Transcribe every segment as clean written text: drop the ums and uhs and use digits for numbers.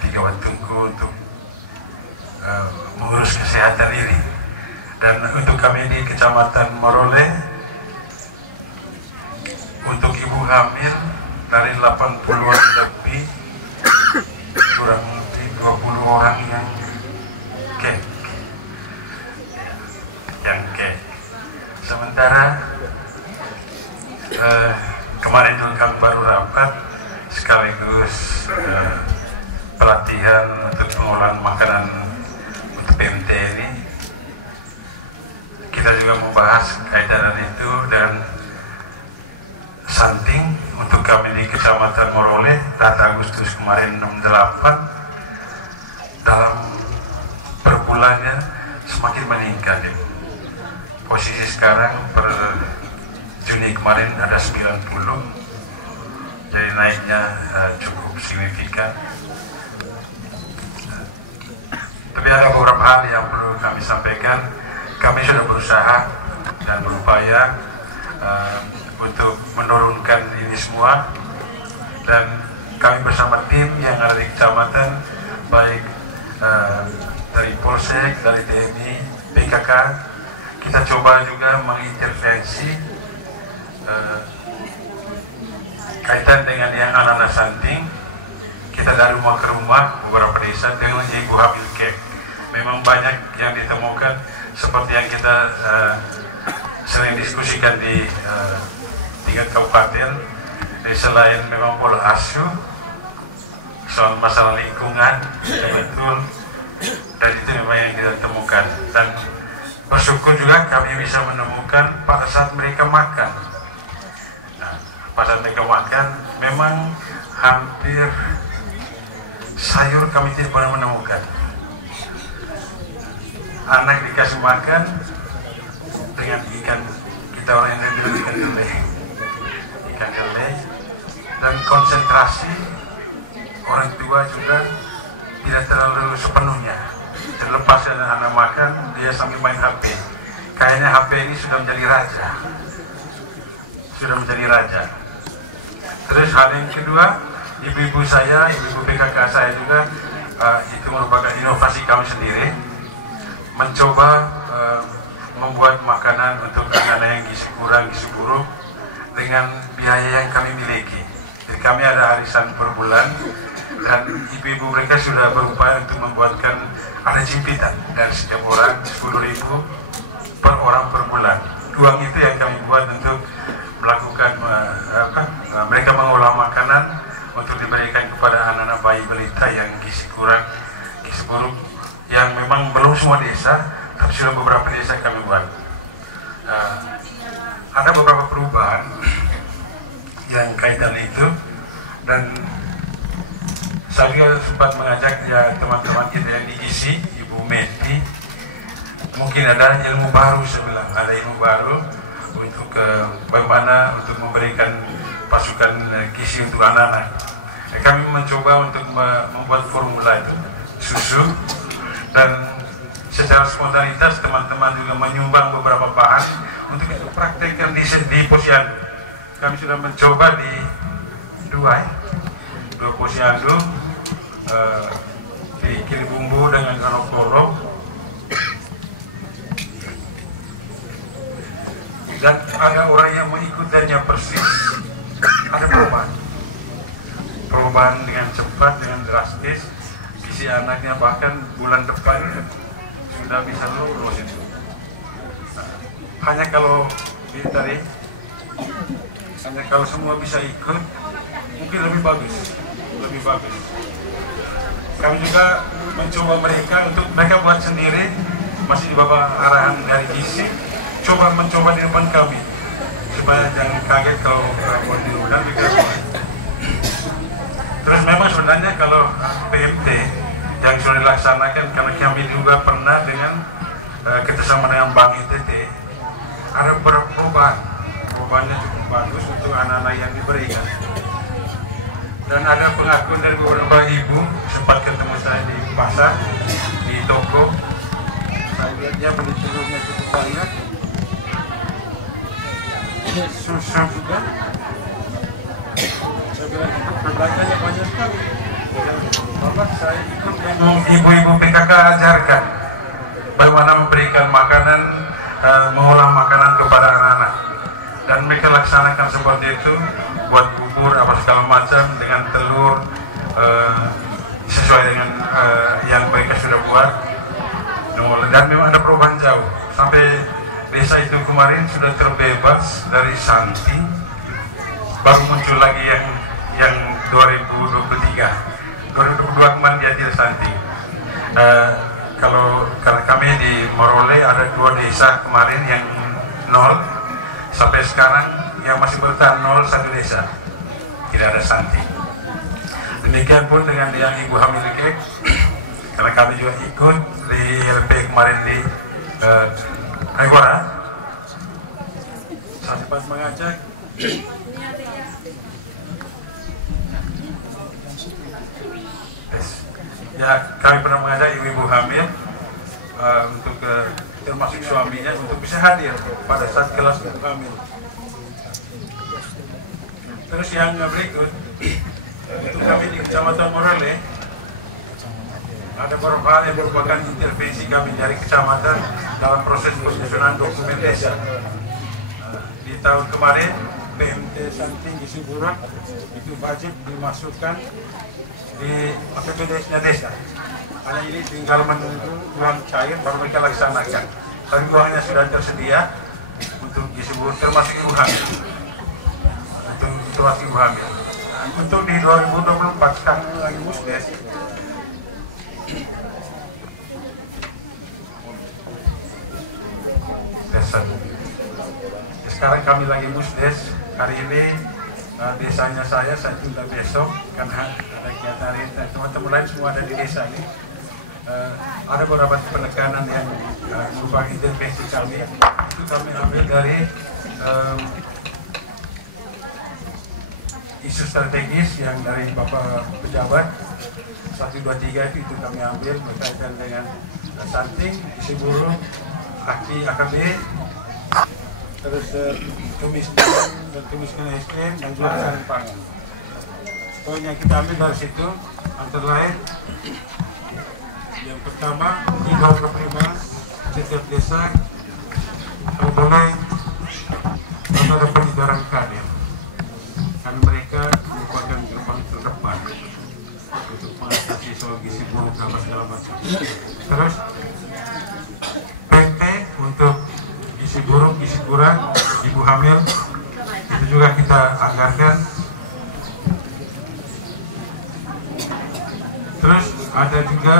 3 Tungku untuk mengurus kesehatan ini. Dan untuk kami di Kecamatan Marole, untuk ibu hamil dari 80-an lebih, kurang lebih 20 orang yang kek. Sementara kemarin juga kami baru rapat sekaligus pelatihan untuk pengolahan makanan untuk PMT ini. Kita juga membahas kaitan itu dan stunting untuk kami di Kecamatan Marole data Agustus kemarin 68 dalam per bulannya semakin meningkat. Posisi sekarang per Juni kemarin ada 90, jadi naiknya cukup signifikan. Tapi ada beberapa hal yang perlu kami sampaikan. Kami sudah berusaha dan berupaya untuk menurunkan ini semua, dan kami bersama tim yang ada di kecamatan, baik dari Polsek, dari TNI, PKK, kita coba juga mengintervensi kaitan dengan yang anak-anak stunting. Kita dari rumah ke rumah beberapa desa dengan ibu hamil kek. Memang banyak yang ditemukan seperti yang kita sering diskusikan di tingkat kabupaten. Jadi selain memang pola asuh, soal masalah lingkungan, betul, dan itu memang yang kita temukan. Dan bersyukur juga kami bisa menemukan pada saat mereka makan. Nah, pada saat mereka makan, memang hampir sayur kami tidak pernah menemukan. Anak dikasih makan dengan ikan, kita orang yang bilang ikan lele, dan konsentrasi orang tua juga tidak terlalu sepenuhnya. Terlepas dari anak makan, dia sambil main HP. Kayaknya HP ini sudah menjadi raja. Terus hal yang kedua, ibu-ibu saya, ibu-ibu PKK saya juga, itu merupakan inovasi kami sendiri, mencoba membuat makanan untuk anak-anak yang gizi kurang, gizi buruk dengan biaya yang kami miliki. Jadi kami ada arisan per bulan, dan ibu-ibu mereka sudah berupaya untuk membuatkan ada jimpitan dari setiap orang 10.000 per orang per bulan. Uang itu yang kami buat untuk melakukan mereka mengolah makanan untuk diberikan kepada anak-anak bayi balita yang gizi kurang, gizi buruk, yang memang belum semua desa, tapi sudah beberapa desa kami buat. Ada beberapa perubahan yang kaitan itu, dan saya juga sempat mengajak ya teman-teman kita yang di gizi, Ibu Meti, mungkin ada ilmu baru, saya bilang ada ilmu baru untuk bagaimana untuk memberikan pasukan gizi untuk anak-anak. Kami mencoba untuk membuat formula itu susu, dan secara spontanitas teman-teman juga menyumbang beberapa bahan untuk itu praktekkan di posyandu. Kami sudah mencoba di dua posyandu, bikin bumbu dengan orok-orok, dan ada orang yang mengikutinya persis. Ada perubahan dengan cepat, dengan drastis. Gizi anaknya bahkan bulan depan sudah bisa lulus itu. Hanya kalau tadi, hanya kalau semua bisa ikut, mungkin lebih bagus. Kami juga mencoba mereka untuk mereka buat sendiri, masih di bawah arahan dari gizi, mencoba di depan kami supaya jangan kaget kalau buat di rumah juga. Terus memang sebenarnya kalau PMT yang sudah dilaksanakan, karena kami juga pernah dengan kerjasama dengan Bank ITT, ada beberapa perubahannya cukup bagus untuk anak-anak yang diberikan. Dan ada pengakuan dari beberapa ibu, sempat ketemu saya di pasar, di toko. Saya lihat dia beli telurnya cukup banyak, susu juga. Saya bilang belanjanya banyak sekali. Bapak saya ikut ibu-ibu PKK ajarkan bagaimana memberikan makanan, mengolah makanan kepada anak-anak, dan mereka laksanakan seperti itu, buat bubur apa segala macam dengan telur sesuai dengan yang mereka sudah buat. Dan memang ada perubahan jauh, sampai desa itu kemarin sudah terbebas dari Santi, baru muncul lagi yang 2023, 2022 kemarin dia tidak Santi. Kalau kami di Morole ada 2 desa kemarin yang 0, sampai sekarang yang masih bertahan 0 1 desa, tidak ada Santi. Demikian pun dengan yang ibu hamil kek, karena kami juga ikut di LP kemarin di Agora. Saya sempat mengajak ya, kami pernah mengajak ibu-ibu hamil untuk termasuk suaminya untuk bisa hadir pada saat kelas ibu hamil. Terus yang berikut, untuk kami di Kecamatan Morole ada beberapa hal yang merupakan intervensi kami dari kecamatan dalam proses penyusunan dokumen desa. Di tahun kemarin PMT Santing Gizi Buruk itu wajib dimasukkan di APBD-nya desa. Hanya ini tinggal menunggu uang cair baru mereka laksanakan. Tapi uangnya sudah tersedia untuk gizi buruk termasuk ibu hamil. Termasuk ibu hamil. Untuk di 2024 kami lagi musdes. Sekarang kami lagi musdes. Hari ini desanya saya tunda besok karena ada kegiatan hari ini. Teman-teman lain semua ada di desa ini. Ada beberapa penekanan yang merupakan intervensi kami. Itu kami ambil dari isu strategis yang dari Bapak Pejabat 1, 2, 3 itu kami ambil berkaitan dengan Santing, gizi buruk, AKI, AKB, terus kemiskinan dan kemiskinan ekstrem dan juga ketahanan pangan. Poin yang kita ambil dari situ antara lain yang pertama, tiga prima setiap desa kalau boleh ada penyegaran kader, karena mereka merupakan gerbang terdepan untuk mengatasi soal gizi buruk dan segala macam. Terus PP untuk gizi buruk, gizi kurang, ibu hamil itu juga kita anggarkan. Terus ada juga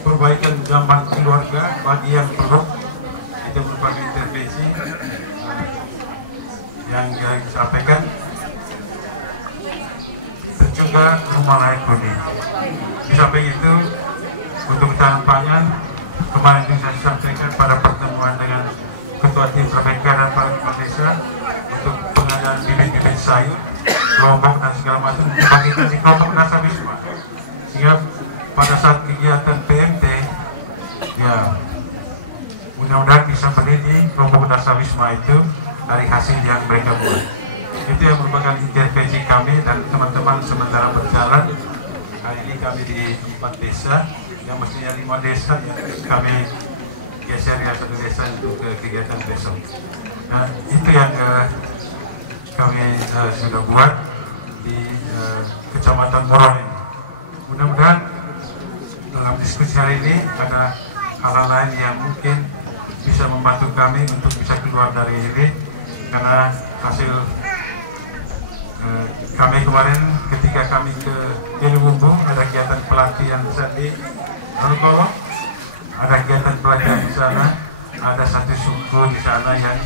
perbaikan jamban keluarga bagi yang perlu, itu merupakan intervensi yang disampaikan. Dan juga rumah layak huni. Di samping itu untuk ketahanan pangan, kemarin juga saya sampaikan pada pertemuan dengan Ketua Tim Perbaikan dan para kepala desa untuk pengadaan bibit-bibit sayur, lombok dan segala macam dibagikan di kelompok Dasawisma, sehingga pada saat kegiatan PMT ya mudah-mudahan bisa beli di kelompok Dasawisma itu dari hasil yang mereka buat. Itu yang merupakan intervensi kami dan teman-teman sementara berjalan. Hari ini kami di 4 desa, yang mestinya 5 desa yang kami geser ya 1 desa untuk kegiatan besok. Nah, itu yang kami sudah buat di Kecamatan Morole. Mudah-mudahan dalam diskusi hari ini ada hal lain yang mungkin bisa membantu kami untuk bisa keluar dari ini, karena hasil kami kemarin ketika kami ke Ilmubu ada kegiatan pelatihan di Alukolo, ada kegiatan pelatihan di sana, ada satu suku di sana yang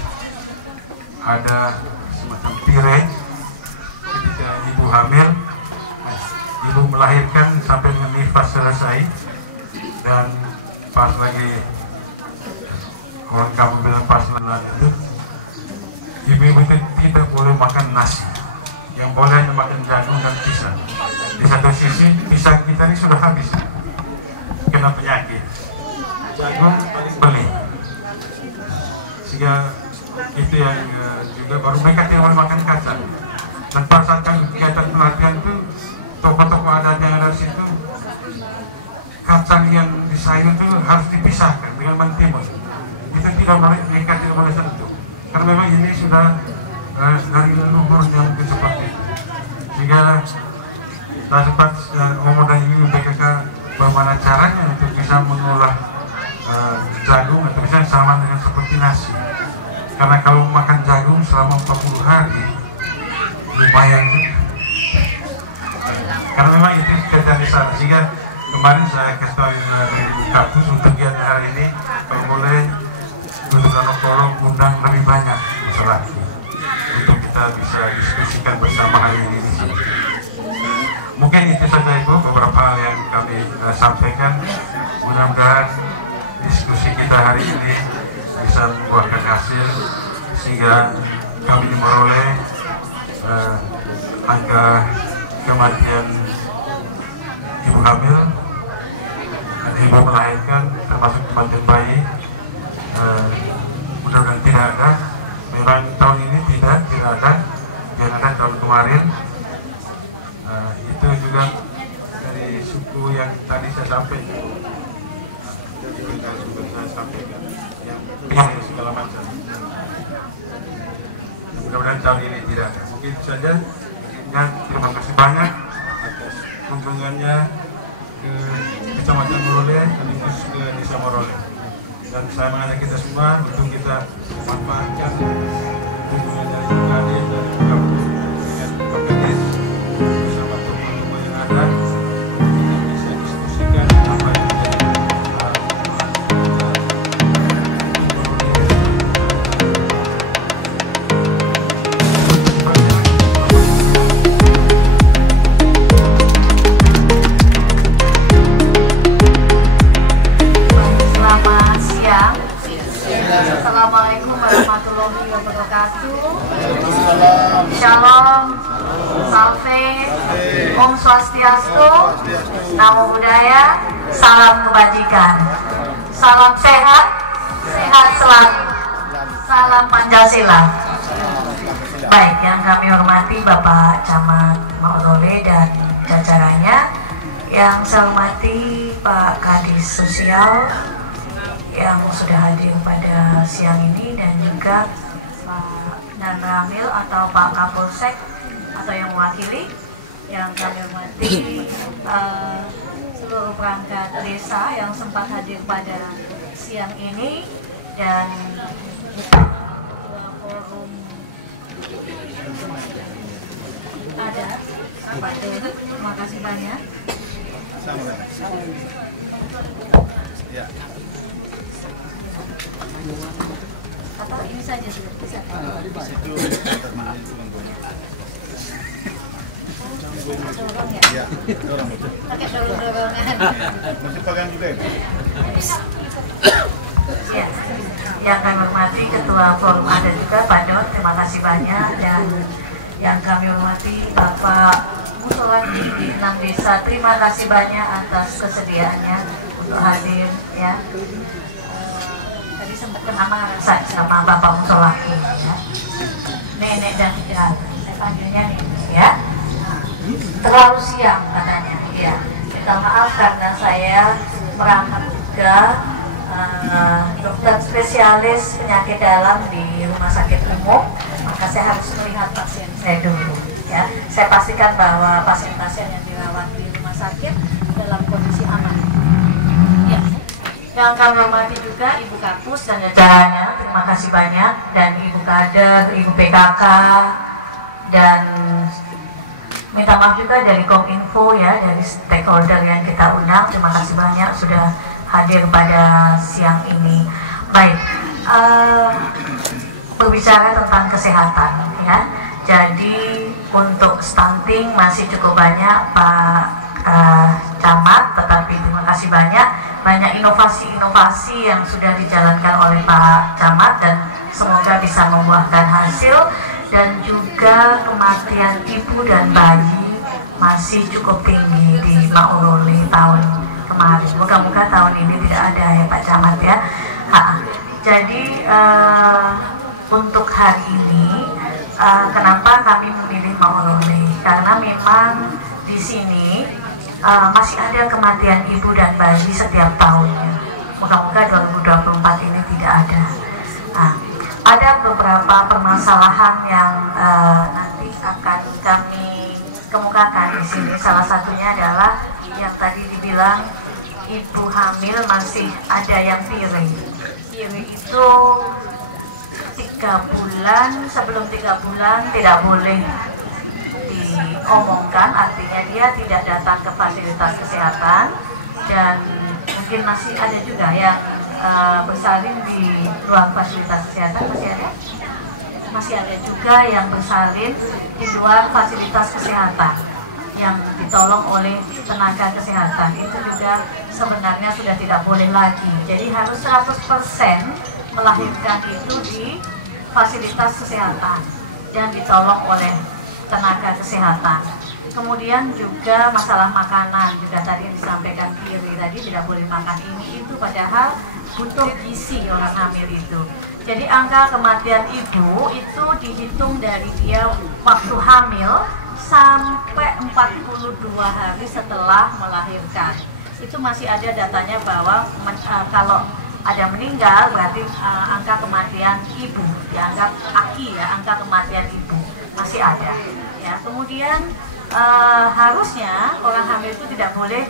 ada semacam piring ketika ibu hamil, ibu melahirkan sampai nifas selesai, dan pas lagi orang kamu bilang pas lagi itu ibu-ibu itu tidak boleh makan nasi, yang boleh hanya makan jagung dan pisang. Di satu sisi pisang kita ini sudah habis kena penyakit, jagung paling beli, sehingga itu yang juga baru mereka tidak boleh makan kacang. Dan pada saat kegiatan pelatihan itu tokoh-tokoh adat yang ada di situ kacang yang di sayur itu harus dipisahkan dengan mentimun. Itu tidak boleh, mereka tidak boleh sentuh. Karena memang ini sudah dari leluhur yang mungkin seperti itu. Sehingga saya sempat ngomong dengan Ibu BKK bagaimana caranya untuk bisa mengolah jagung atau misalnya sama dengan seperti nasi. Karena kalau makan jagung selama 40 hari lumayan juga. Karena memang itu kerja di sana. Sehingga kemarin saya kasih tahu dari Kapus untuk kegiatan hari ini kalau boleh untuk Danau undang lebih banyak masalah untuk kita bisa diskusikan bersama hari ini di sini. Mungkin itu saja Ibu beberapa hal yang kami sampaikan. Mudah-mudahan diskusi kita hari ini bisa membuahkan hasil sehingga kami memperoleh angka kematian ibu hamil dan ibu melahirkan termasuk kematian bayi mudah-mudahan tidak ada. Memang tahun ini tidak ada yang ada tahun kemarin. Itu juga dari suku yang tadi saya sampaikan, yang segala macam. Mudah-mudahan tahun ini tidak ada. Mungkin itu saja. Terima kasih banyak atas kunjungannya ke Kecamatan Morole sekaligus ke Desa Morole. Dan saya mengajak kita semua untuk kita memanfaatkan kunjungan dari Kadin dan Kampus dengan Bapak bersama teman-teman yang ada untuk bisa diskusikan apa yang Assalamualaikum warahmatullahi wabarakatuh. Shalom, salve, Om Swastiastu, Namo Buddhaya, salam kebajikan, salam sehat, sehat selalu, salam Pancasila. Baik, yang kami hormati Bapak Camat Maulole dan jajarannya, yang saya hormati Pak Kadis Sosial yang sudah hadir pada siang ini, dan juga Pak Danramil atau Pak Kapolsek atau yang mewakili, yang kami hormati seluruh perangkat desa yang sempat hadir pada siang ini, dan forum ada Pak Den, terima kasih banyak. Ya. Atau ini saja sudah bisa. Dorong ya? Iya, dorong. Pakai dorong-dorongan. Masih pegang juga ya? Ya, yang kami hormati Ketua Forum ada juga Pak Don, terima kasih banyak, dan yang kami hormati Bapak Musolaki di 6 desa, terima kasih banyak atas kesediaannya untuk hadir ya. Tadi sempat kenapa saya sama Bapak Musolaki ya. Nenek dan hijrah, saya panggilnya Nenek ya. Terlalu siang katanya ya. Minta maaf karena saya merangkap juga dokter spesialis penyakit dalam di rumah sakit umum, maka saya harus melihat pasien saya dulu ya. Saya pastikan bahwa pasien-pasien yang dirawat di rumah sakit dalam kondisi aman ya. Yang kami hormati juga Ibu Kapus dan jajarannya, terima kasih banyak, dan Ibu Kader, Ibu PKK, dan minta maaf juga dari Kominfo ya, dari stakeholder yang kita undang, terima kasih banyak sudah hadir pada siang ini. Baik, berbicara tentang kesehatan ya. Jadi untuk stunting masih cukup banyak Pak Camat, tetapi terima kasih banyak inovasi-inovasi yang sudah dijalankan oleh Pak Camat, dan semoga bisa membuahkan hasil. Dan juga kematian ibu dan bayi masih cukup tinggi di Maulole tahun kemarin. Moga-moga tahun ini tidak ada ya Pak Camat ya. Jadi untuk hari ini kenapa kami memilih Maulole? Karena memang di sini masih ada kematian ibu dan bayi setiap tahunnya. Moga-moga 2024 ini tidak ada. Nah, ada beberapa permasalahan yang nanti akan kami kemukakan di sini. Salah satunya adalah yang tadi dibilang ibu hamil masih ada yang piri. Piri itu 3 bulan, sebelum 3 bulan tidak boleh diomongkan, artinya dia tidak datang ke fasilitas kesehatan, dan mungkin masih ada juga yang bersalin di luar fasilitas kesehatan. Masih ada juga yang bersalin di luar fasilitas kesehatan yang ditolong oleh tenaga kesehatan. Itu juga sebenarnya sudah tidak boleh lagi. Jadi harus 100% melahirkan itu di fasilitas kesehatan dan ditolong oleh tenaga kesehatan. Kemudian juga masalah makanan, juga tadi yang disampaikan Kiri tadi, tidak boleh makan ini itu, padahal butuh gizi orang hamil itu. Jadi angka kematian ibu itu dihitung dari dia waktu hamil sampai 42 hari setelah melahirkan. Itu masih ada datanya bahwa kalau ada meninggal berarti angka kematian ibu dianggap AKI ya, angka kematian ibu masih ada ya. Kemudian harusnya orang hamil itu tidak boleh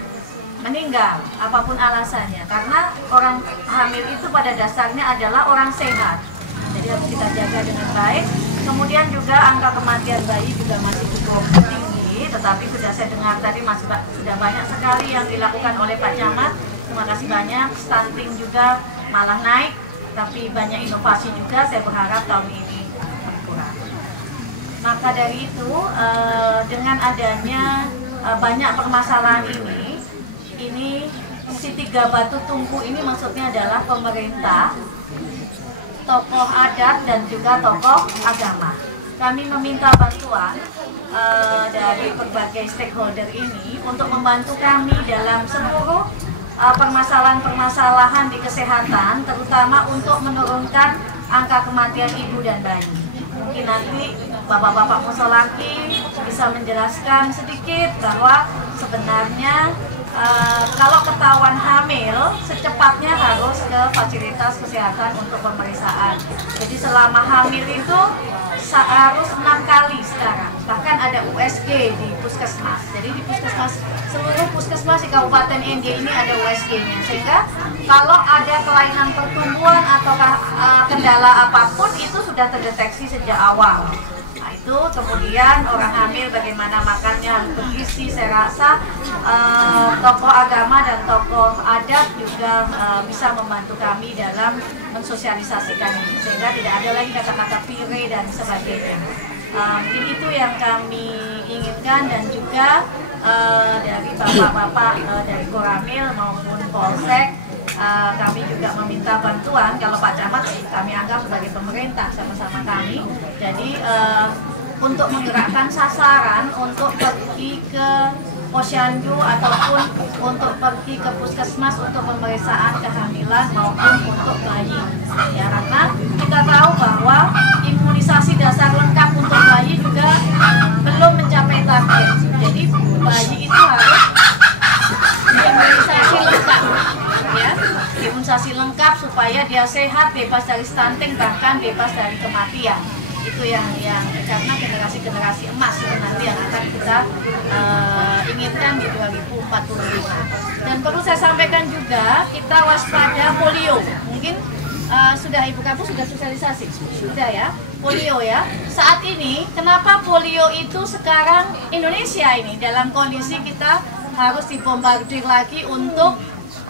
meninggal apapun alasannya, karena orang hamil itu pada dasarnya adalah orang sehat, jadi harus kita jaga dengan baik. Kemudian juga angka kematian bayi juga masih cukup tinggi, tetapi sudah saya dengar tadi masih sudah banyak sekali yang dilakukan oleh Pak Camat. Terima kasih banyak. Stunting juga malah naik, tapi banyak inovasi juga. Saya berharap tahun ini berkurang. Maka dari itu, dengan adanya banyak permasalahan ini si 3 batu tungku ini maksudnya adalah pemerintah, tokoh adat, dan juga tokoh agama. Kami meminta bantuan dari berbagai stakeholder ini untuk membantu kami dalam seluruh permasalahan-permasalahan di kesehatan, terutama untuk menurunkan angka kematian ibu dan bayi. Mungkin nanti Bapak-Bapak Musolaki bisa menjelaskan sedikit bahwa sebenarnya kalau ketahuan hamil, secepatnya harus ke fasilitas kesehatan untuk pemeriksaan. Jadi selama hamil itu harus 6 kali sekarang. Bahkan ada USG di puskesmas. Jadi di puskesmas, seluruh puskesmas di Kabupaten ND ini ada USG-nya. Sehingga kalau ada kelainan pertumbuhan atau kendala apapun itu sudah terdeteksi sejak awal. Itu kemudian orang hamil bagaimana makannya bergizi. Saya rasa tokoh agama dan tokoh adat juga bisa membantu kami dalam mensosialisasikan ini sehingga tidak ada lagi kata-kata pire dan sebagainya. Mungkin itu yang kami inginkan, dan juga dari bapak-bapak dari Koramil maupun Polsek kami juga meminta bantuan. Kalau Pak Camat kami anggap sebagai pemerintah sama-sama kami. Jadi untuk menggerakkan sasaran untuk pergi ke posyandu ataupun untuk pergi ke puskesmas untuk pemeriksaan kehamilan maupun untuk bayi. Ya, karena kita tahu bahwa imunisasi dasar lengkap untuk bayi juga belum mencapai target. Jadi bayi itu harus imunisasi lengkap, ya, imunisasi lengkap supaya dia sehat, bebas dari stunting, bahkan bebas dari kematian. Itu yang karena generasi emas itu nanti yang akan kita inginkan di 2045. Dan perlu saya sampaikan juga, kita waspada polio. Mungkin sudah Ibu Kapus sudah sosialisasi, sudah ya, polio ya. Saat ini kenapa polio itu sekarang Indonesia ini dalam kondisi kita harus dibombardir lagi untuk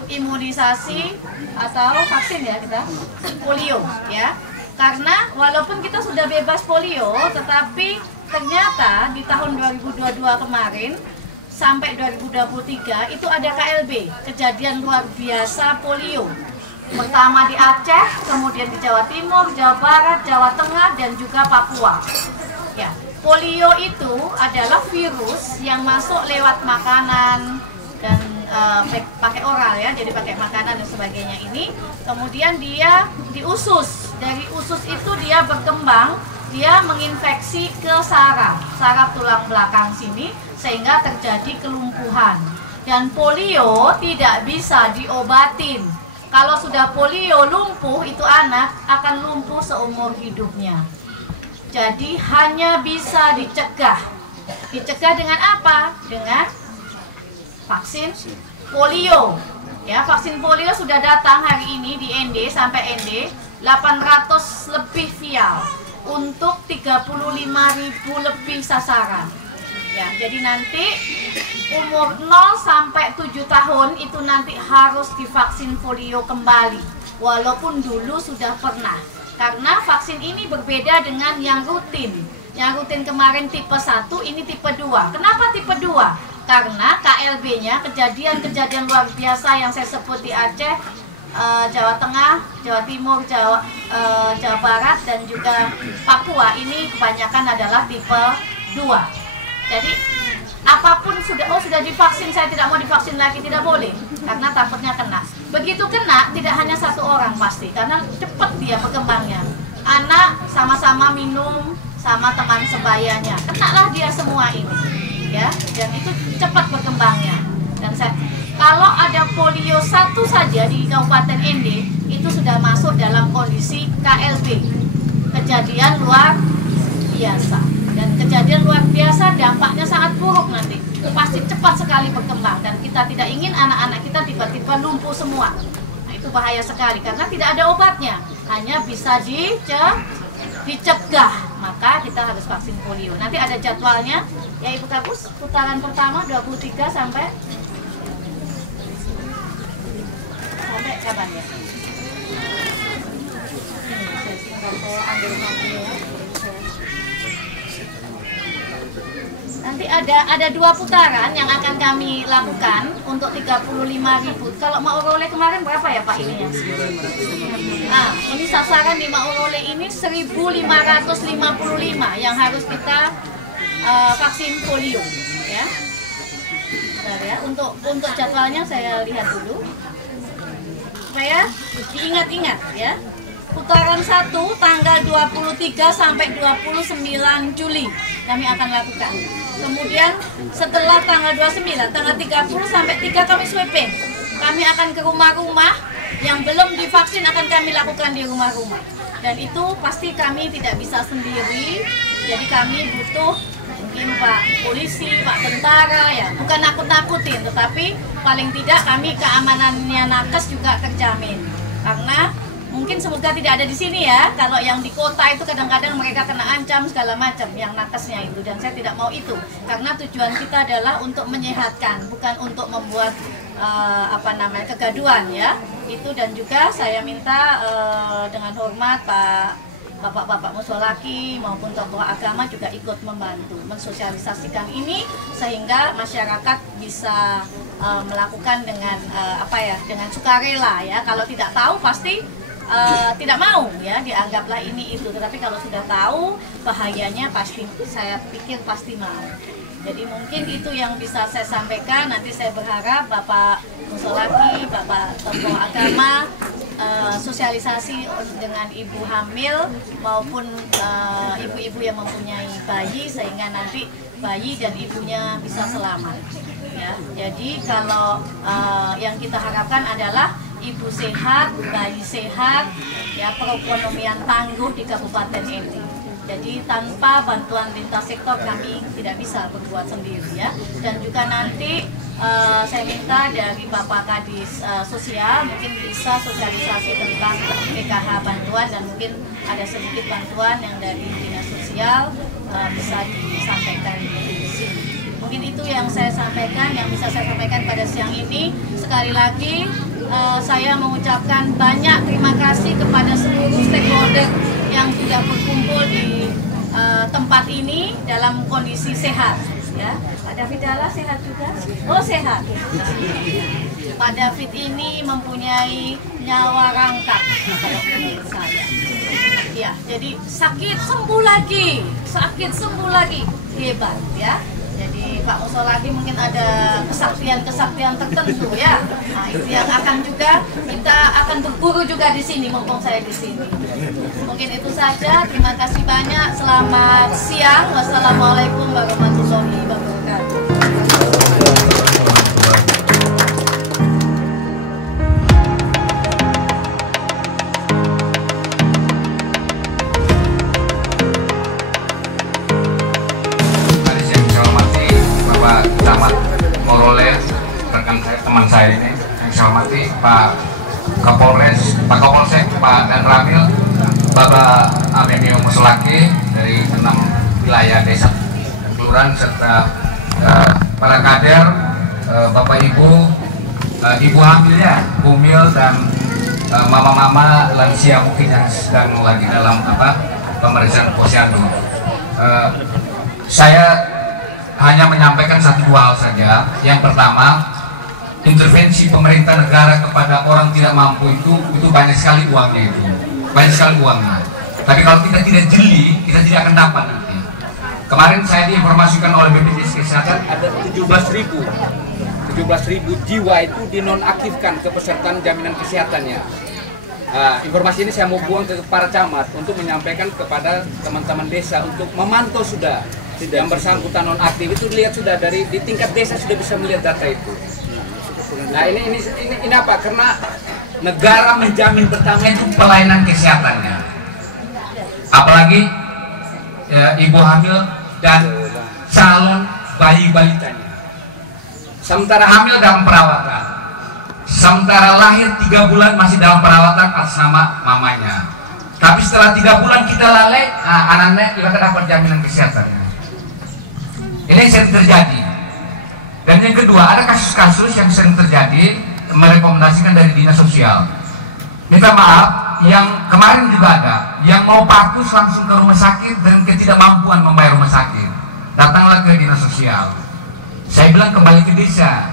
imunisasi atau vaksin ya kita polio ya. Karena walaupun kita sudah bebas polio, tetapi ternyata di tahun 2022 kemarin sampai 2023 itu ada KLB, kejadian luar biasa polio. Pertama di Aceh, kemudian di Jawa Timur, Jawa Barat, Jawa Tengah, dan juga Papua. Ya, polio itu adalah virus yang masuk lewat makanan dan pakai oral ya, jadi pakai makanan dan sebagainya ini. Kemudian dia di usus. Dari usus itu dia berkembang, dia menginfeksi ke saraf tulang belakang sini sehingga terjadi kelumpuhan. Dan polio tidak bisa diobatin. Kalau sudah polio lumpuh, itu anak akan lumpuh seumur hidupnya. Jadi hanya bisa dicegah. Dicegah dengan apa? Dengan vaksin polio. Ya, vaksin polio sudah datang hari ini di ND sampai ND 800 lebih vial untuk 35.000 lebih sasaran. Ya, jadi nanti umur 0 sampai 7 tahun itu nanti harus divaksin polio kembali, walaupun dulu sudah pernah. Karena vaksin ini berbeda dengan yang rutin. Yang rutin kemarin tipe 1, ini tipe 2. Kenapa tipe 2? Karena KLB-nya, kejadian-kejadian luar biasa yang saya sebut di Aceh, Jawa Tengah, Jawa Timur, Jawa Barat, dan juga Papua, ini kebanyakan adalah tipe 2. Jadi apapun sudah divaksin, saya tidak mau divaksin lagi, tidak boleh, karena takutnya kena. Begitu kena, tidak hanya satu orang pasti, karena cepat dia berkembangnya. Anak sama-sama minum sama teman sebayanya, kenalah dia semua ini, ya, dan itu cepat berkembangnya. Dan kalau ada polio 1 saja di Kabupaten ND, itu sudah masuk dalam kondisi KLB, kejadian luar biasa. Dan kejadian luar biasa dampaknya sangat buruk nanti, pasti cepat sekali berkembang, dan kita tidak ingin anak-anak kita tiba-tiba lumpuh semua. Nah, itu bahaya sekali karena tidak ada obatnya, hanya bisa dicegah. Maka kita harus vaksin polio. Nanti ada jadwalnya ya Ibu Kapus, putaran pertama 23 sampai kapan ya? Saya ambil nanti ya. Nanti ada 2 putaran yang akan kami lakukan untuk 35.000. Kalau Maurole kemarin berapa ya Pak ininya? Nah, ini sasaran di Maurole ini 1.555 yang harus kita vaksin polio, ya. Bentar ya, untuk jadwalnya saya lihat dulu supaya diingat-ingat ya. Putaran 1 tanggal 23 sampai 29 Juli kami akan lakukan. Kemudian setelah tanggal 29, tanggal 30 sampai 3 kami sweeping. Kami akan ke rumah-rumah yang belum divaksin, akan kami lakukan di rumah-rumah. Dan itu pasti kami tidak bisa sendiri. Jadi kami butuh mungkin Pak Polisi, Pak Tentara ya. Bukan nakut-nakutin, tetapi paling tidak kami keamanannya nakes juga terjamin. Karena mungkin semoga tidak ada di sini ya. Kalau yang di kota itu kadang-kadang mereka kena ancam segala macam, yang nakesnya itu. Dan saya tidak mau itu, karena tujuan kita adalah untuk menyehatkan, bukan untuk membuat kegaduhan ya. Itu, dan juga saya minta dengan hormat Bapak-bapak musholaki maupun tokoh agama juga ikut membantu mensosialisasikan ini sehingga masyarakat bisa melakukan dengan dengan sukarela ya. Kalau tidak tahu pasti tidak mau ya, dianggaplah ini itu. Tetapi kalau sudah tahu bahayanya, pasti saya pikir pasti mau. Jadi mungkin itu yang bisa saya sampaikan. Nanti saya berharap Bapak musholaki, Bapak tokoh agama sosialisasi dengan ibu hamil maupun ibu-ibu yang mempunyai bayi, sehingga nanti bayi dan ibunya bisa selamat ya. Jadi kalau yang kita harapkan adalah ibu sehat, bayi sehat, ya, perekonomian tangguh di Kabupaten ND. Jadi tanpa bantuan lintas sektor kami tidak bisa berbuat sendiri ya. Dan juga nanti saya minta dari Bapak Kadis Sosial mungkin bisa sosialisasi tentang PKH bantuan, dan mungkin ada sedikit bantuan yang dari Dinas Sosial bisa disampaikan di sini. Mungkin itu yang saya sampaikan, yang bisa saya sampaikan pada siang ini. Sekali lagi saya mengucapkan banyak terima kasih kepada seluruh stakeholder yang sudah berkumpul di tempat ini dalam kondisi sehat ya. Pak David Dalla sehat juga? Oh, sehat. Pak David ini mempunyai nyawa rangkap kalau menurut saya. Ya, jadi sakit sembuh lagi, hebat ya. Jadi Pak musholaki mungkin ada kesaktian tertentu ya. Nah, itu yang akan juga kita akan berguru juga di sini, mumpung saya di sini. Mungkin itu saja. Terima kasih banyak. Selamat siang. Wassalamualaikum warahmatullahi wabarakatuh. saya ini yang saya hormati Pak Kapolsek, Pak Dan Ramil, Bapak Amemio Musolaki dari 6 wilayah desa kelurahan serta para kader, Bapak Ibu, Ibu hamilnya, Bumil dan mama-mama lansia mungkin yang sedang lagi dalam pemeriksaan posyandu. Saya hanya menyampaikan satu dua hal saja. Yang pertama, intervensi pemerintah negara kepada orang tidak mampu itu banyak sekali uangnya Tapi kalau kita tidak jeli, kita tidak akan dapat nanti. Kemarin saya diinformasikan oleh BPJS Kesehatan ada 17.000 jiwa itu dinonaktifkan kepesertaan jaminan kesehatannya. Informasi ini saya mau buang ke para camat untuk menyampaikan kepada teman-teman desa untuk memantau sudah yang bersangkutan nonaktif itu dilihat sudah di tingkat desa sudah bisa melihat data itu. Nah ini apa? Karena negara menjamin pertama itu pelayanan kesehatannya, apalagi ibu hamil dan calon bayi balitanya. Sementara hamil dalam perawatan, sementara lahir 3 bulan masih dalam perawatan atas nama mamanya. Tapi setelah 3 bulan kita lalai, anaknya juga dapat jaminan kesehatannya. Ini yang sering terjadi. Dan yang kedua, ada kasus-kasus yang sering terjadi merekomendasikan dari dinas sosial. Minta maaf, yang kemarin juga ada yang mau pakus langsung ke rumah sakit dan ketidakmampuan membayar rumah sakit, datanglah ke dinas sosial. Saya bilang kembali ke desa,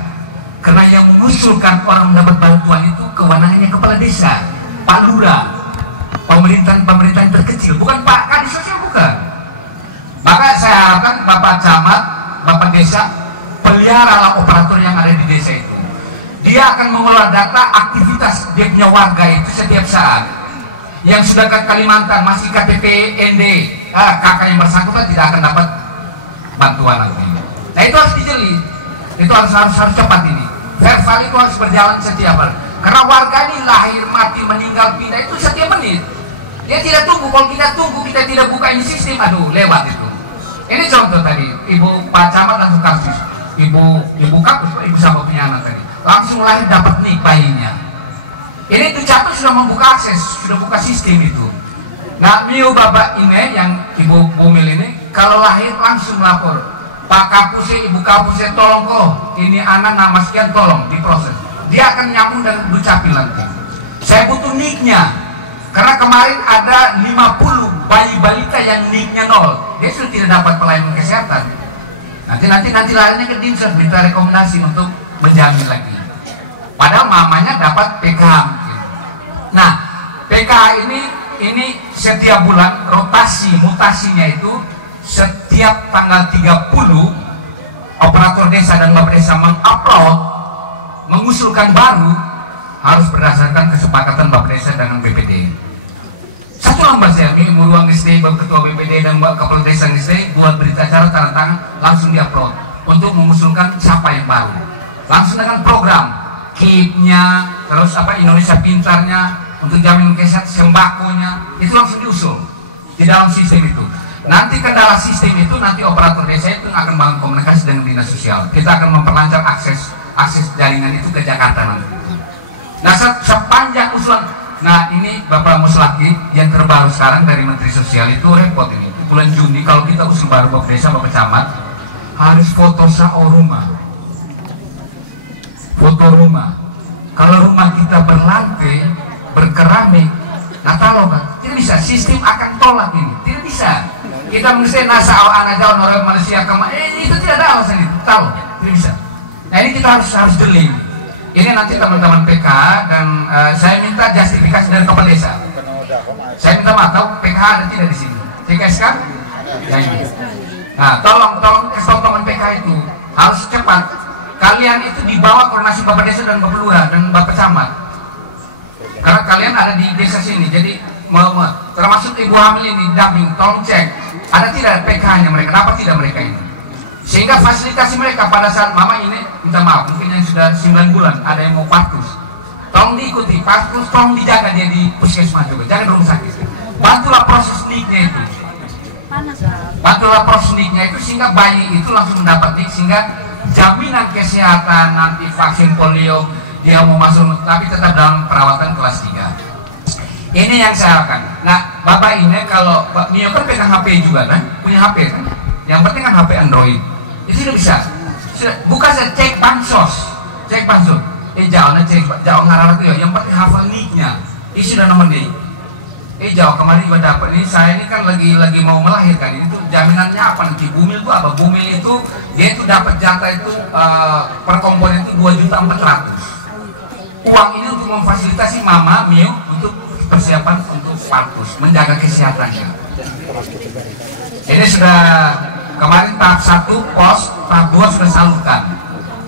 karena yang mengusulkan orang mendapat bantuan itu kewenangannya kepala desa, Pak Lurah, pemerintahan terkecil, bukan Pak Kadis Sosial, bukan. Maka saya harapkan Bapak Camat, Bapak Desa, peliharalah operator yang ada di desa itu. Dia akan mengelola data aktivitas dia punya warga itu setiap saat. Yang sudah ke Kalimantan masih KTP ND, kakak yang bersangkutan tidak akan dapat bantuan nanti. Nah itu harus dijeli, itu harus cepat ini. Verbal itu harus berjalan setiap hari. Karena warga ini lahir, mati, meninggal, pindah itu setiap menit. Dia tidak tunggu, kalau kita tunggu kita tidak buka ini sistem, aduh lewat itu. Ini contoh tadi, Ibu Pak Camat langsung kasus, Ibu kampus, Ibu sama punya anak tadi, langsung lahir dapat nik bayinya. Ini Dukcapil sudah membuka akses, sudah buka sistem itu. Nah, Bapak ini yang Ibu Bumil ini, kalau lahir langsung lapor, Pak Kapusnya, Ibu Kapusnya, tolong kok, ini anak nama sekian tolong diproses. Dia akan nyambung dengan Dukcapil nanti. Saya butuh niknya. Karena kemarin ada 50 bayi balita yang niknya 0, dia sudah tidak dapat pelayanan kesehatan. Nanti larinya ke Dinsos minta rekomendasi untuk menjamin lagi. Padahal mamanya dapat PKH. Nah, PKH ini setiap bulan rotasi mutasinya itu setiap tanggal 30 operator desa dan bapak desa mengupload, mengusulkan baru harus berdasarkan kesepakatan bapak desa dengan BPD. Satu lembar saya ruang SD, bapak ketua BPD dan bapak kepala desa SD buat berita acara tanda tangan langsung diupload untuk mengusulkan siapa yang baru. Langsung dengan program KIP-nya, terus Indonesia Pintarnya, untuk jaminan kesehatan sembakonya, itu langsung diusul di dalam sistem itu. Nanti kendala sistem itu nanti operator desa itu akan bangun komunikasi dengan dinas sosial. Kita akan memperlancar akses jaringan itu ke Jakarta nanti. Nah, sepanjang usulan, nah ini Bapak Muslaki yang terbaru sekarang dari Menteri Sosial itu repot ini. Bulan Juni kalau kita usul baru Bapak Desa, Bapak Camat harus foto rumah. Foto rumah. Kalau rumah kita berlantai, berkeramik, nah tahu kan? Tidak bisa, sistem akan tolak ini. Tidak bisa. Kita mesti nasa anak jauh orang Malaysia itu tidak ada alasan itu. Tahu? Tidak bisa. Nah ini kita harus jeli. Ini nanti teman-teman PK dan saya minta justifikasi dari kepala desa. Saya minta maaf, tahu PK ada tidak di sini? CKSK? Ya ini. Nah, tolong teman PK itu harus cepat. Kalian itu dibawa koordinasi Bapak Desa dan Bapak Lurah dan Bapak Camat. Karena kalian ada di desa sini, jadi termasuk ibu hamil ini damping, tolong cek ada tidak PK-nya mereka, kenapa tidak mereka ini? Sehingga fasilitasi mereka pada saat mama ini minta maaf, mungkin yang sudah 9 bulan ada yang mau pakus, tolong diikuti, pakus tolong dijaga dia di puskesmas juga, jangan rumah sakit. Bantulah proses niknya itu, bantulah proses niknya itu sehingga bayi itu langsung mendapat nik, sehingga jaminan kesehatan nanti vaksin polio dia mau masuk tapi tetap dalam perawatan kelas 3. Ini yang saya harapkan. Nah, Bapak ini kalau Pak Mio kan pegang HP juga kan, punya HP kan. Yang penting kan HP Android. Itu sudah bisa. Bukan saya cek bansos, jauh ngarang itu ya. Yang penting hafal nicknya. Ini sudah nomor dia. Jauh kemarin juga dapat ini. Saya ini kan lagi mau melahirkan. Itu jaminannya apa nanti? Bumil itu apa? Bumil itu dia itu dapat jatah itu per komponen itu 2.400.000. Uang ini untuk memfasilitasi Mama Mio untuk persiapan untuk partus, menjaga kesehatannya. Ini sudah kemarin tahap 1 pos, tahap 2 sudah salurkan.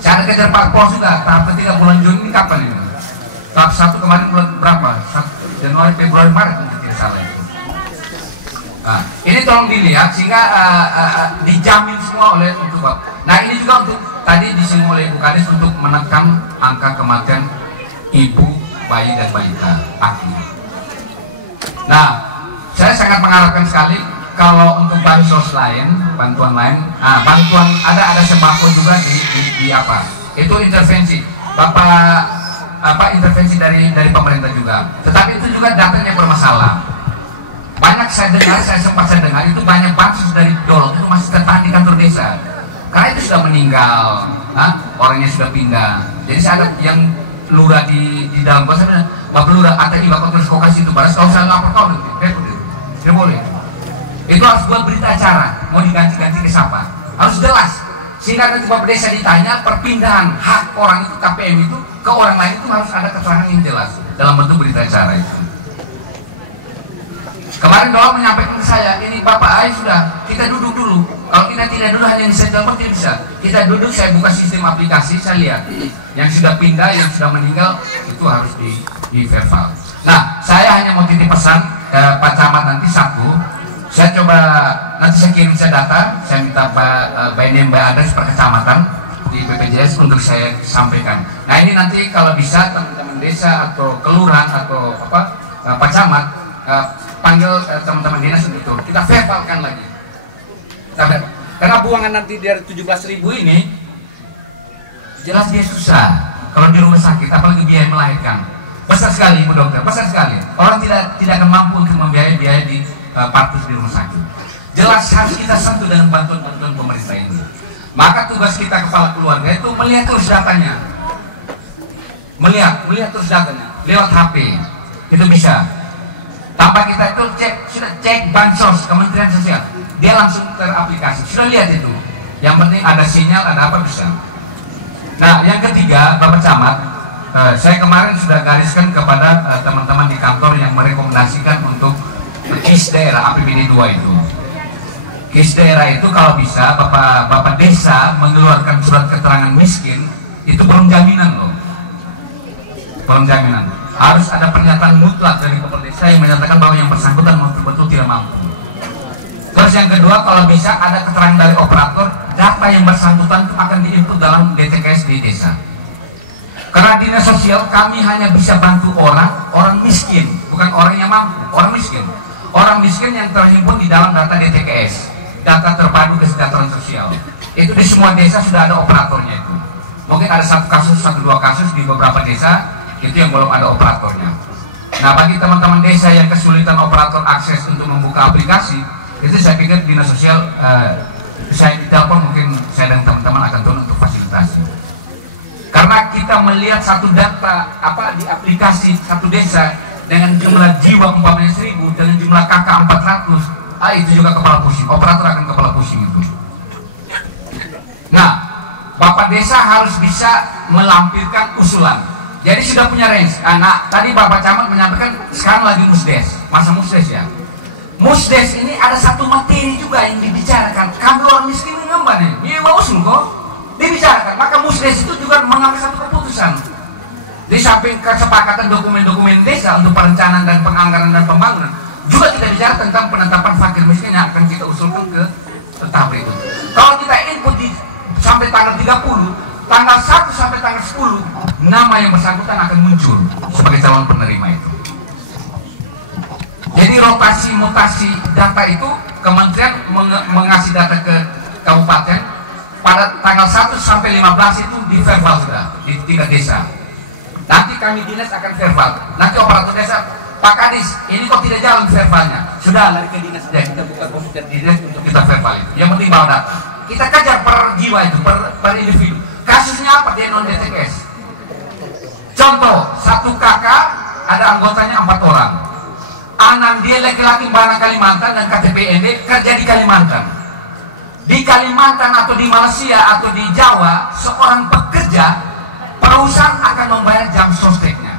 Saya ada kejar Pak Pos juga, tahap ketiga bulan Juni ini kapan ini? Tahap 1 kemarin bulan berapa? Januari, Februari, Maret mungkin tidak salah itu. Nah, ini tolong dilihat sehingga dijamin semua oleh untuk Bapak. Nah ini juga untuk tadi disinggung oleh Ibu Kadis untuk menekan angka kematian ibu, bayi dan balita aktif. Nah, saya sangat mengharapkan sekali kalau untuk bansos lain, bantuan lain, bantuan ada sembako juga di apa? Itu intervensi, intervensi dari pemerintah juga. Tetapi itu juga datanya bermasalah. Banyak saya sempat dengar itu banyak bansos dari Dolok itu masih tertahan di kantor desa. Karena itu sudah meninggal, orangnya sudah pindah. Jadi saya ada yang lurah di dalam bahasa Bapak lurah atau Bapak terus kokasi itu balas kalau saya lapor kau tidak boleh. Itu harus buat berita acara mau diganti-ganti ke siapa harus jelas sehingga nanti Bapak desa ditanya perpindahan hak orang itu KPM itu ke orang lain itu harus ada keterangan yang jelas dalam bentuk berita acara itu. Kemarin Doang menyampaikan ke saya, ini Bapak Ai sudah kita duduk dulu. Kalau kita tidak duduk hanya yang saya telepon tidak bisa. Kita duduk, saya buka sistem aplikasi, saya lihat yang sudah pindah, yang sudah meninggal itu harus di verbal. Nah, saya hanya mau titip pesan Pak Camat nanti satu. Saya coba nanti saya kirim saya data, saya minta Pak Mbak Adres per kecamatan di BPJS untuk saya sampaikan. Nah ini nanti kalau bisa teman-teman desa atau kelurahan atau Pak Camat panggil teman-teman dinas untuk kita verbalkan lagi. Karena buangan nanti dari 17.000 ini jelas dia susah kalau di rumah sakit, apalagi biaya melahirkan besar sekali, Bu Dokter, besar sekali. Orang tidak akan mampu untuk membiayai biaya di partus di rumah sakit. Jelas harus kita sentuh dengan bantuan-bantuan pemerintah ini. Maka tugas kita kepala keluarga itu melihat terus datanya, melihat terus datanya lewat HP itu bisa. Tanpa kita itu cek bansos Kementerian Sosial, dia langsung teraplikasi. Sudah lihat itu. Yang penting ada sinyal, ada apa bisa. Nah, yang ketiga, Bapak Camat, saya kemarin sudah gariskan kepada teman-teman di kantor yang merekomendasikan untuk KIS daerah APBD 2 itu. KIS daerah itu kalau bisa Bapak Desa mengeluarkan surat keterangan miskin itu belum jaminan loh. Belum jaminan. Harus ada pernyataan mutlak dari kepala desa yang menyatakan bahwa yang bersangkutan betul-betul tidak mampu. Terus yang kedua, kalau bisa ada keterangan dari operator, data yang bersangkutan itu akan diinput dalam DTKS di desa. Karena dinas sosial kami hanya bisa bantu orang miskin, bukan orang yang mampu, orang miskin. Orang miskin yang terhimpun di dalam data DTKS, data terpadu kesejahteraan sosial. Itu di semua desa sudah ada operatornya itu. Mungkin ada satu dua kasus di beberapa desa itu yang belum ada operatornya. Nah, bagi teman-teman desa yang kesulitan operator akses untuk membuka aplikasi, itu saya pikir dinas sosial saya ditelepon, mungkin saya dan teman-teman akan turun untuk fasilitasi. Karena kita melihat satu data di aplikasi satu desa dengan jumlah jiwa umpamanya 1000 dengan jumlah KK 400, itu juga kepala pusing. Operator akan kepala pusing itu. Nah, Bapak Desa harus bisa melampirkan usulan. Jadi sudah punya range. Nah, tadi Bapak Camat menyampaikan sekarang lagi musdes, masa musdes ya. Musdes ini ada satu materi juga yang dibicarakan. Kami orang miskin ini ngambang nih, ini usul kok dibicarakan. Maka musdes itu juga mengambil satu keputusan. Di samping kesepakatan dokumen-dokumen desa untuk perencanaan dan penganggaran dan pembangunan, juga kita bicara tentang penetapan fakir miskin yang akan kita usulkan ke tahap berikut. Kalau kita input sampai tanggal 30, tanggal 1 sampai tanggal 10, nama yang bersangkutan akan muncul sebagai calon penerima itu. Jadi rotasi mutasi data itu kementerian mengasih data ke kabupaten pada tanggal 1 sampai 15 itu di verbal sudah di tingkat desa. kami dinas akan verbal. Nanti operator desa, Pak Kadis, ini kok tidak jalan verbalnya? Sudah, lari ke dinas saja, kita buka komputer dinas untuk kita verbal. Yang penting bawa data. Kita kejar per jiwa itu, per individu. Kasusnya apa? Dia non DTKS. Contoh, satu kakak ada anggotanya 4 orang. Anak dia laki-laki Bana Kalimantan dan KTP-ND kerja di Kalimantan. Di Kalimantan atau di Malaysia atau di Jawa, seorang pekerja, perusahaan akan membayar jam sosteknya.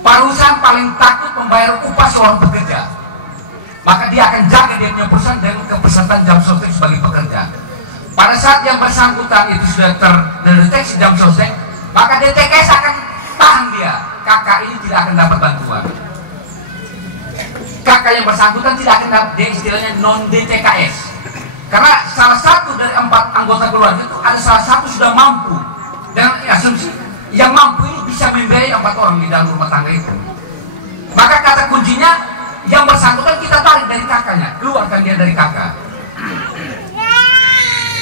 Perusahaan paling takut membayar upah seorang pekerja. Maka dia akan jaga dia punya perusahaan dengan kepesertaan jam sostek sebagai pekerja. Pada saat yang bersangkutan itu sudah terdeteksi jam sostek, maka DTKS akan tahan dia. Kakak ini tidak akan dapat bantuan. Kakak yang bersangkutan tidak akan dapat, dia istilahnya non DTKS. Karena salah satu dari 4 anggota keluarga itu ada salah satu sudah mampu. Dengan asumsi yang mampu ini bisa membiayai 4 orang di dalam rumah tangga itu. Maka kata kuncinya yang bersangkutan kita tarik dari kakaknya, keluarkan dia dari kakak.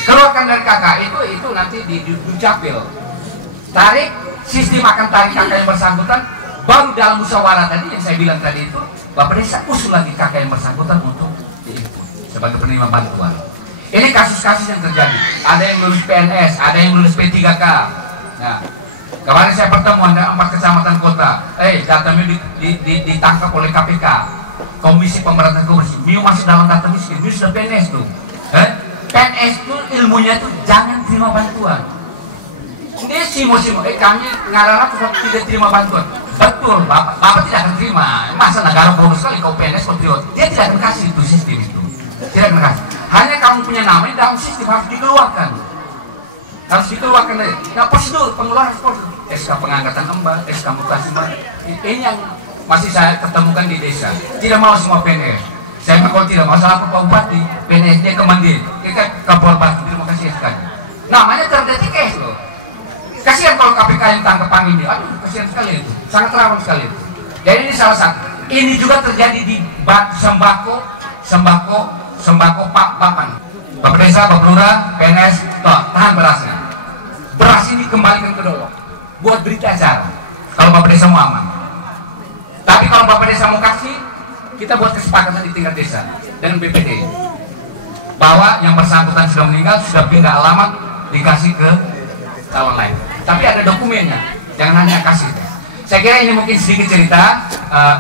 Keluarkan dari kakak itu nanti di Dukcapil. Tarik, sistem akan tarik kakak yang bersangkutan. Baru dalam musyawarah tadi yang saya bilang tadi itu, Bapak Desa usul lagi kakak yang bersangkutan untuk diinput sebagai penerima bantuan. Ini kasus-kasus yang terjadi. Ada yang lulus PNS, ada yang lulus P3K. Nah, kemarin saya pertemuan dengan 4 kecamatan kota. Datanya ditangkap oleh KPK, Komisi Pemberantasan Korupsi. Miu masuk dalam data miskin. Miu sudah PNS tuh. PNS itu ilmunya itu jangan terima bantuan. Ini simo kami ngarana tidak terima bantuan. Betul, Bapak tidak akan terima. Masa negara bodoh sekali kau PNS patriot. Dia tidak akan kasih itu sistem itu. Tidak akan kasih. Hanya kamu punya nama ini dalam sistem harus dikeluarkan. Harus dikeluarkan dari. Nah, prosedur pengeluaran prosedur. SK pengangkatan hamba, SK mutasi hamba. Ini yang masih saya ketemukan di desa. Tidak mau semua PNS. Saya kalau tidak mau salah Pak Bupati, PNS dia kemandiri. Kita Kapolres Batu, terima kasih sekali. Namanya terdeteksi loh. Kasihan kalau KPK yang tangkapan ini. Aduh, kasihan sekali itu. Sangat rawan sekali itu. Jadi ini salah satu. Ini juga terjadi di sembako papan. Bapak Desa, Bapak Lurah, PNS, tahan berasnya. Beras ini kembalikan ke Dolok. Buat berita acara. Kalau Bapak Desa mau aman. Tapi kalau Bapak Desa mau kasih, kita buat kesepakatan di tingkat desa dengan BPD. Bahwa yang bersangkutan sudah meninggal, sudah pindah alamat, dikasih ke calon lain. Tapi ada dokumennya, jangan hanya kasih. Saya kira ini mungkin sedikit cerita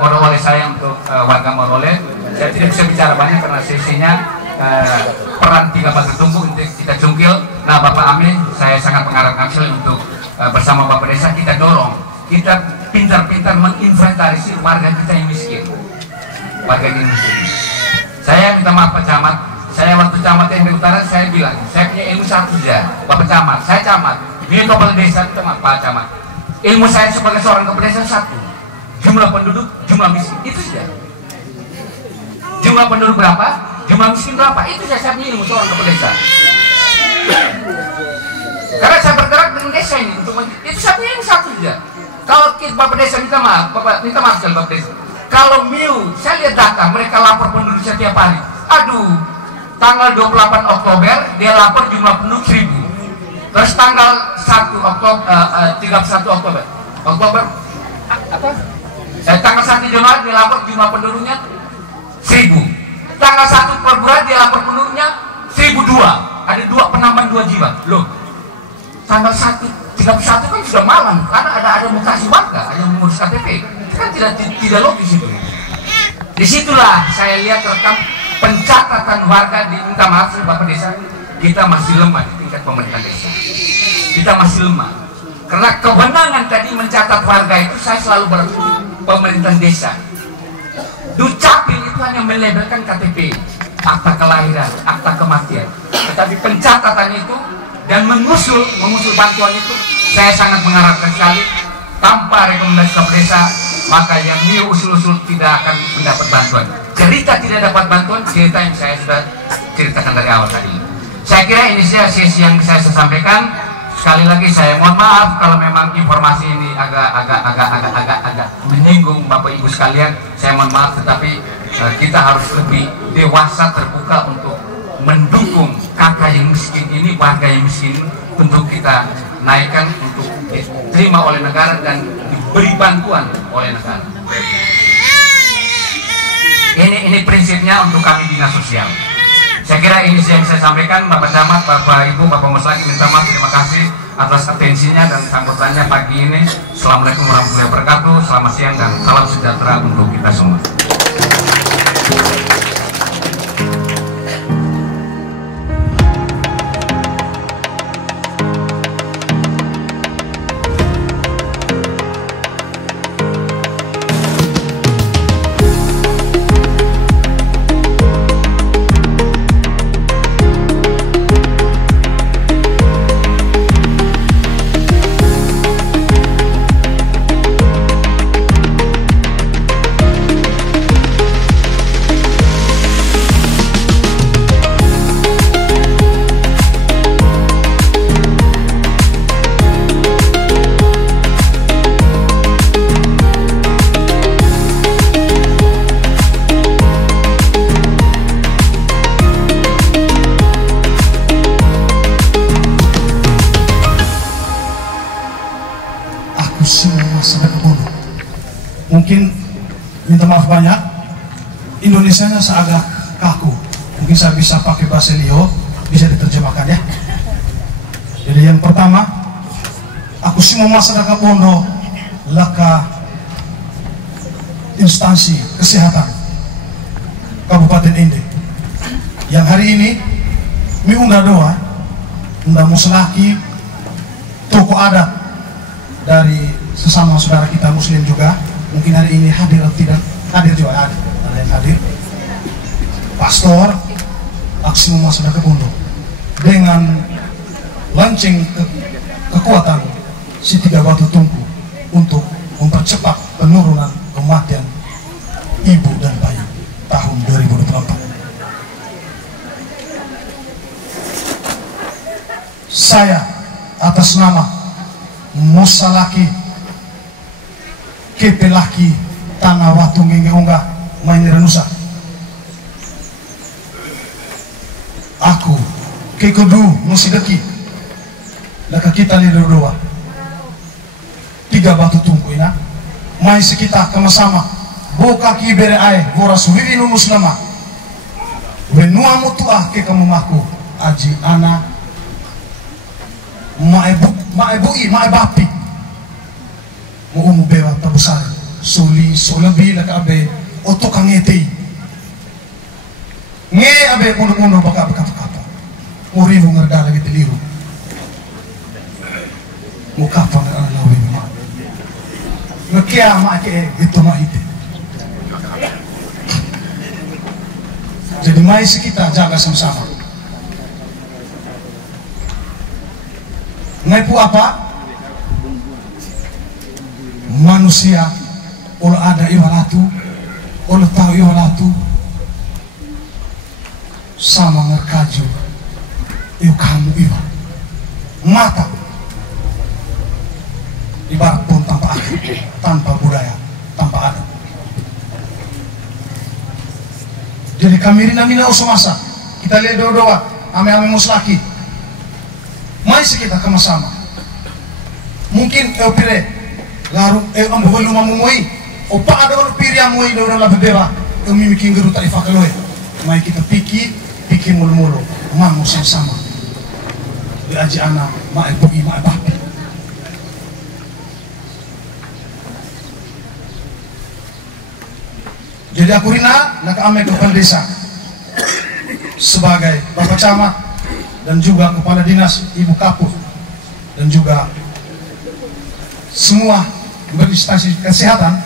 oleh saya untuk warga Morole. Saya tidak bisa bicara banyak karena sesinya peran 3 batu tumpuk untuk kita cungkil. Nah, Bapak Amin, saya sangat mengharapkan sekali untuk bersama Bapak Desa kita dorong, kita pintar-pintar menginventarisir warga kita yang miskin. Warga yang miskin. Saya minta maaf Pak Camat. Saya waktu camat yang di utara saya bilang, saya punya ilmu satu saja. Bapak Camat, saya camat. Dia kepala desa, minta maaf Pak Camat. Ilmu saya sebagai seorang kepala desa satu. Jumlah penduduk, jumlah miskin, itu saja. Jumlah penduduk berapa? Jumlah miskin berapa? Itu saya punya ilmu seorang kepala desa. Karena saya bergerak dengan desa ini untuk itu saya punya ilmu satu saja. Kalau Bapak Desa minta maaf sekali Bapak Desa. Kalau Miu, saya lihat data mereka lapor penduduk setiap hari. Aduh, tanggal 28 Oktober dia lapor jumlah penduduk 1000. Terus tanggal 1 Oktober 31 Oktober tanggal 1 Januari dia lapor jumlah penduduknya 1000. Tanggal 1 Februari dia lapor penduduknya 1002. Ada penambahan 2 jiwa. Loh, tanggal 31 kan sudah malam karena ada mutasi warga yang mengurus KTP. Itu kan tidak logis itu. Disitulah saya lihat rekam pencatatan warga minta maaf Bapak Desa, kita masih lemah di tingkat pemerintah desa. Kita masih lemah. Karena kewenangan tadi mencatat warga itu saya selalu berpikir pemerintah desa. Dukcapil itu hanya melabelkan KTP, akta kelahiran, akta kematian. Tetapi pencatatan itu dan mengusul bantuan itu saya sangat mengharapkan sekali. Tanpa rekomendasi Bapak Desa, maka yang Miu usul-usul tidak akan mendapat bantuan. Cerita tidak dapat bantuan, cerita yang saya sudah ceritakan dari awal tadi. Saya kira ini sesi yang saya sampaikan. Sekali lagi saya mohon maaf kalau memang informasi ini agak menyinggung Bapak Ibu sekalian. Saya mohon maaf, tetapi kita harus lebih dewasa, terbuka untuk mendukung kakak yang miskin ini, warga yang miskin, untuk kita naikkan, untuk diterima oleh negara dan beri bantuan oleh negara. Ini prinsipnya untuk kami dinas sosial. Saya kira ini yang saya sampaikan. Bapak Camat, Bapak Ibu, Bapak Muslaki, minta maaf, terima kasih atas atensinya dan sambutannya pagi ini. Assalamualaikum warahmatullahi wabarakatuh. Selamat siang dan salam sejahtera untuk kita semua. Mungkin minta maaf banyak, Indonesianya seagak kaku. Mungkin saya bisa pakai bahasa Leo, bisa diterjemahkan ya. Jadi yang pertama, aku semua masyarakat Bondo laka instansi kesehatan Kabupaten Inde yang hari ini mi unda doa, unda muslaki toko adat dari sesama saudara kita Muslim juga. Mungkin hari ini hadir atau tidak hadir juga ada yang hadir. Pastor aksi masyarakat Bondo dengan launching kekuatan si 3 batu tungku untuk mempercepat penurunan kematian ibu dan bayi tahun 2024. Saya atas nama Musalaki Kepelaki Tanah Watu Ngenge Unggah Mainira Nusa, aku Kekodu Musideki laka kita lido doa 3 batu tungku ina mai sekita kama-sama boka ki bere ae boras wiwi nu muslima wenua mutuah ke kamu maku aji ana mae bapi mo umu bewa tabusar soli solabi laka abe oto kangete nge abe kuno baka kata mo rivu ngardala gitu liru mo kapa ngara lawi ma ngekia ma ke itu ma ite. Jadi mari kita jaga sama-sama. Ngaipu apa? Manusia olah ada iwalatu, olah tahu iwalatu, sama ngerkaju, iu kamu iwa, mata, ibarat pun tanpa akhir, tanpa budaya, tanpa adat. Jadi kami mina usumasa, kita lihat doa, ame-ame muslaki, mari kita sama-sama. Mungkin pire laru ambo holu mamui opa ada orang piri amui do orang labeba kami mikin geru ta ifakaloe mai kita piki mulu-mulu mamu sama di aji ana ma ibu ma bapi. Jadi aku rina nak ame kepala desa sebagai Bapak Camat dan juga Kepala Dinas Ibu Kapus dan juga semua berinstansi kesehatan,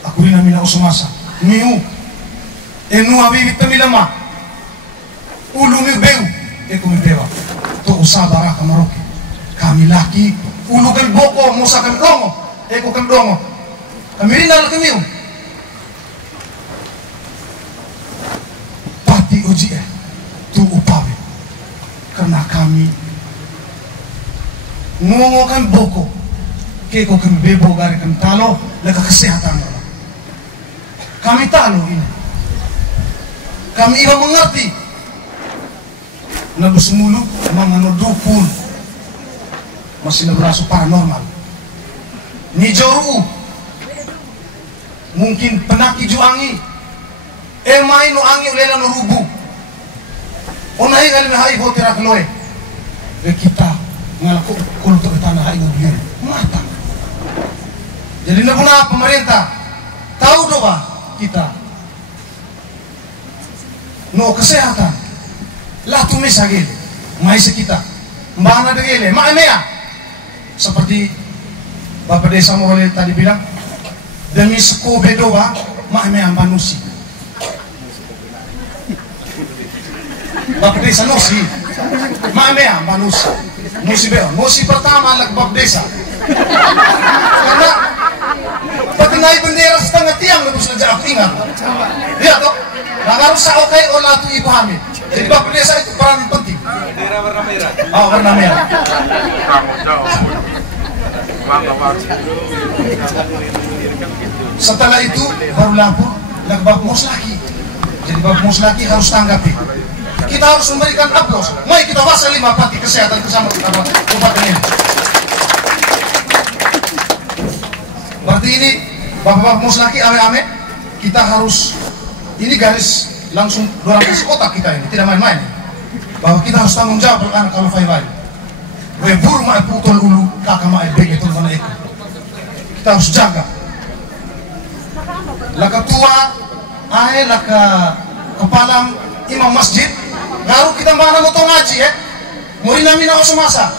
aku rina mina usumasa miu enu abibi temilama ulu miu beu eko mi bewa to usabara kamaroke kami laki ulu kami boko musa kami dongo eko kami dongo kami rina laki miu pati uji tu upawe karena kami ngongo kami boko keko kami bebo gari kami talo leka kesehatan kami talo ini kami iba mengerti nabus mulu mangano dukun masih nabraso paranormal ni joru mungkin penaki juangi emai no angi ulela no rubu onai kali me hai botira kloe kita ngalaku kultur tanah hai mobil mata. Jadi naguna pemerintah tahu doa kita no kesehatan lah tumis lagi mai kita mbana degele mai mea seperti Bapak Desa Morole tadi bilang demi suku bedoa mai mea manusia. Bapak Desa nosi mai mea manusia nosi beo nosi pertama lak Bapak Desa karena pakenai bendera setengah tiang lebih saja aku ingat lihat toh nggak harus saokai olah tu ibu hamil. Jadi Bapak Desa itu peran penting. Bendera warna merah. Oh, warna merah. Setelah itu baru lapor ke Bapak Muslaki. Jadi Bapak Muslaki harus tanggapi. Kita harus memberikan aplaus. Mari kita wasali mapati kesehatan bersama kabupaten ini. Berarti ini Bapak Muslaki ame-ame kita harus ini garis langsung 200 kotak kita ini, tidak main-main. Bahwa kita harus tanggung jawab anak kalau fai-fai. We buru ma putol ulu kakak ma bege tul mana itu. Kita harus jaga. Laka tua, laka kepala imam masjid, ngaruh kita mana mau ngaji ya. Murina mina semasa.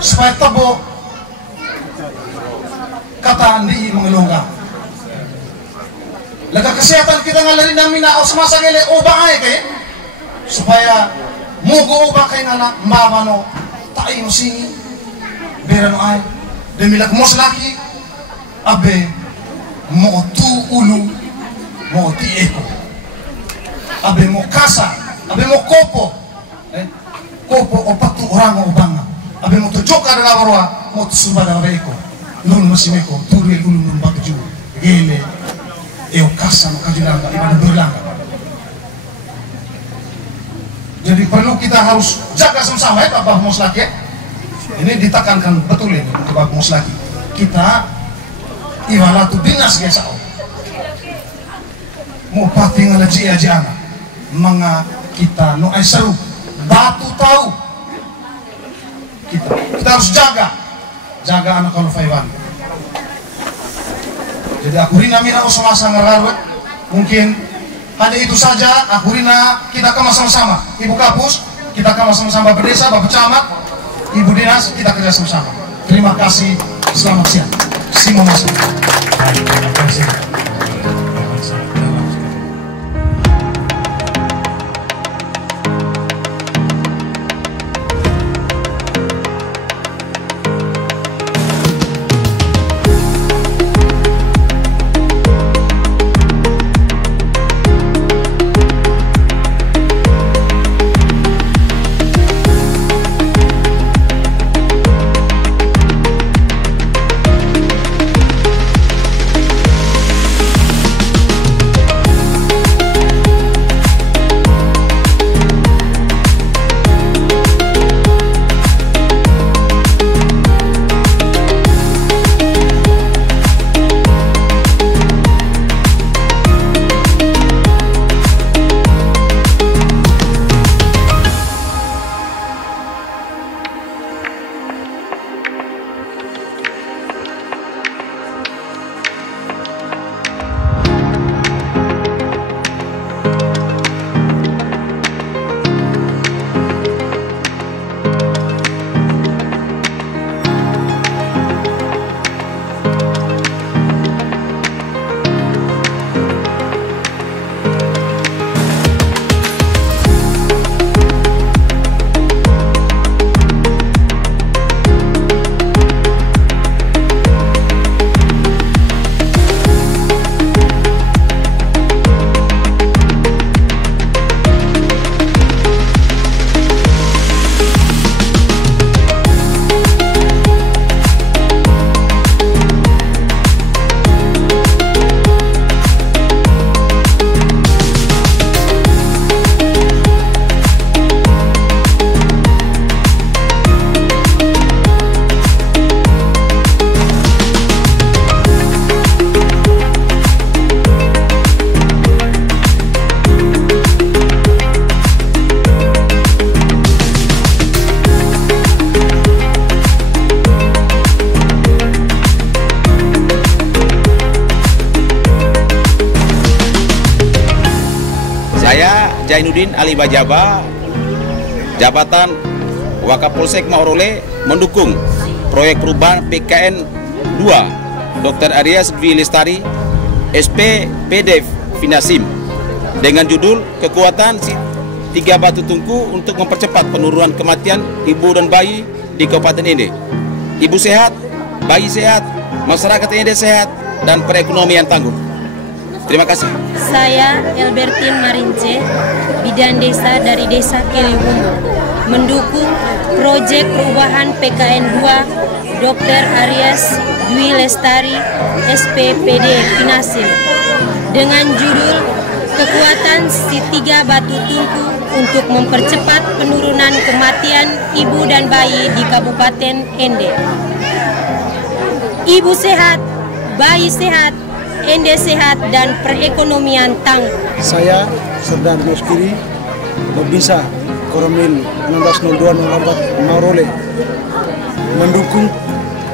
Supaya tabo kata andi mengelongga. Laka kesehatan kita ngalarin namina semasa ngele obang aja kayak supaya mogo obang kayak ngala mbabano tai musini berano ay demi lak mos laki abe mo tu ulu mo ti eko abe mo kasa abe mo kopo kopo opatu orang obang abe mo tu joka daga warwa mo tu suba daga eko nun masimeko turi ulu nun batu ju gele eo kasa no kajulanga ibadah berlangga. Jadi perlu kita harus jaga sama-sama ya Bapak Muslaki ya. Ini ditekankan betul ini untuk Bapak Muslaki. Kita iwalatu dinas gesa. Mau pati ngalaji aja anak. Mga kita no ay seru batu tahu. Kita harus jaga anak kalau faiwan. Jadi aku rina mina usmasa ngararwet mungkin hanya itu saja. Aku rina kita kemas sama-sama Ibu Kapus, kita kemas sama-sama Bapak Desa, Bapak Camat, Ibu Dinas, kita kerja sama-sama. Terima kasih, selamat siang. Terima kasih. Zainuddin Ali Bajaba, jabatan Wakapolsek Maorole, mendukung proyek perubahan PKN 2 Dr. Aryas Dwi Lestari SP PD Finasim dengan judul kekuatan si 3 batu tungku untuk mempercepat penurunan kematian ibu dan bayi di Kabupaten Ende. Ibu sehat, bayi sehat, masyarakat Ende sehat, dan perekonomian tangguh. Terima kasih. Saya Elbertin Marince, bidan desa dari Desa Keliwungu, mendukung proyek perubahan PKN 2 Dr. Aryas Dwi Lestari SPPD Finasim dengan judul kekuatan si 3 batu tungku untuk mempercepat penurunan kematian ibu dan bayi di Kabupaten Ende. Ibu sehat, bayi sehat, Ende sehat, dan perekonomian tangguh. Saya Serdar Moskiri, Babinsa Koromil 160204 Maorole, mendukung